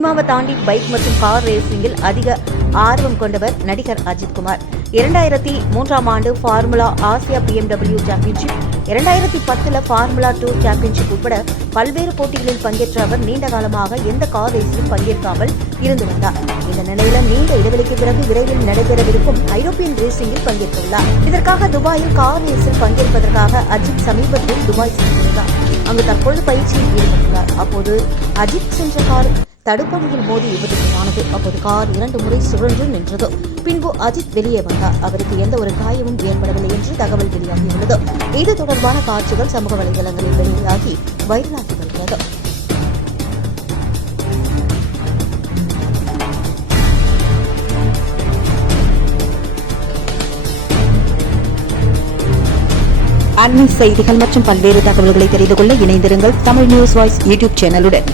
சினிமாவை தாண்டி பைக் மற்றும் கார் ரேசிங்கில் அதிக ஆர்வம் கொண்டவர் நடிகர் அஜித் குமார். 2003ஆம் ஆண்டு formula Asia BMW championship, 2010 formula 2 championship உட்பட பல்வேறு போட்டிகளில் பங்கேற்ற அவர் நீண்ட காலமாக எந்த கார் ரேஸிலும் பங்கேற்காமல் இருந்து வந்தார். இந்த நிலையில நீண்ட இடைவெளிக்கு பிறகு விரைவில் நடைபெறவிருக்கும் ஐரோப்பியன் ரேசிங்கில் பங்கேற்றுள்ளார். இதற்காக துபாயில் கார் ரேஸில் பங்கேற்பதற்காக அஜித் சமீபத்தில் துபாய் சென்றிருந்தார். அங்கு தற்பொழுது பயிற்சியில் ஈடுபட்டுள்ளார். அப்போது அஜித் சென்ற கார் தடுப்பணையில் மோதி விபத்துக்குள்ளானது. அப்போது கார் 2 முறை சுழன்று நின்றது. பின்பு அஜித் வெளியே வந்தார். அவருக்கு எந்த ஒரு காயமும் ஏற்படவில்லை என்று தகவல் வெளியாகியுள்ளது. இது தொடர்பான காட்சிகள் சமூக வலைதளங்களில் வெளியாகி வைரலாகி வருகிறது. அண்மை செய்திகள் மற்றும் பல்வேறு தகவல்களை தெரிந்து கொள்ள இணைந்திருங்கள் தமிழ் நியூஸ் வாய்ஸ் யூடியூப் சேனலுடன்.